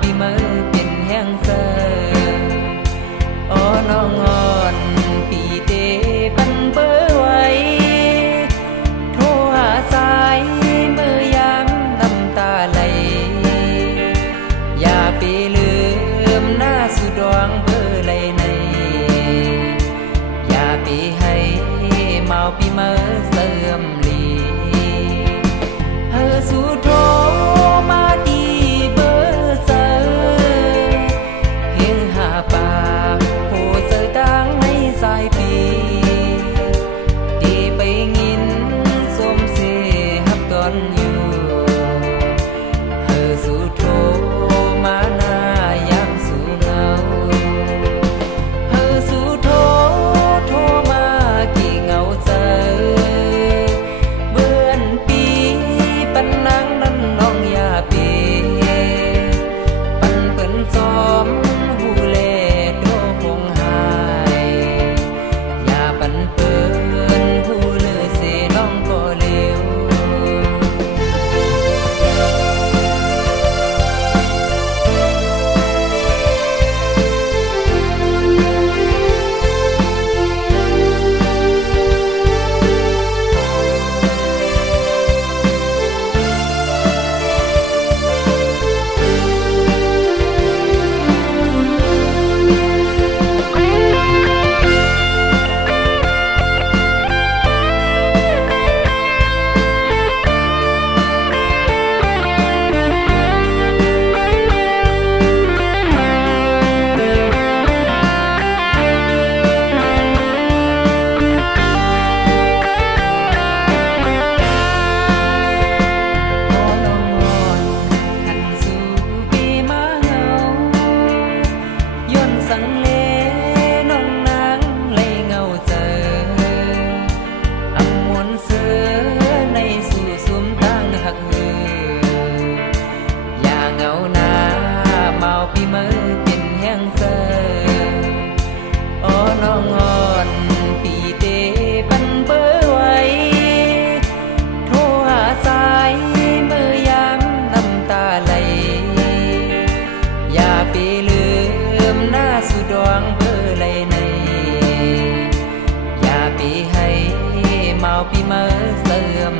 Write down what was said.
ปีมือเป็นแห้งเซออ้อน้องอ่อนปีเตปันเบอร์ไว้โทรหาสายมือยามน้ำตาไหลอย่าไปลืมหน้าสุดวงเบอร์ไหลในอย่าไปให้เมาปีมือเสื่อมลีเฮอสู่โทรมาดีเบอร์เซอเพียงหาปากผู้เจอดังในสายปีดีไปงินสมเสหับตอนอยู่เฮอสู่โทรมาหน้ายามสู่เงาเฮอสู่โทรมากี่เงาเจอเบื่อนปีปันนางนั้นน้องอย่าเปปันเปิ้นจอมหูเล่โดคงหายอย่าปันเปิ้นหูเลือเสน้องก็เลวสังเลน้องนางเลยเงาเจออำมวนเสือในสู่สุมตั้งหักหืออย่าเงาหน้าเมาปีมือเป็นแห้งเซออ้อน้องอ่อนปีเตปันเบอร์ไว้โทรหาสายมือยามน้ำตาไหลอย่าไปลืมหน้าสุดวงเบอร์ไหลในอย่าไปให้เมาปีมือเสื่อม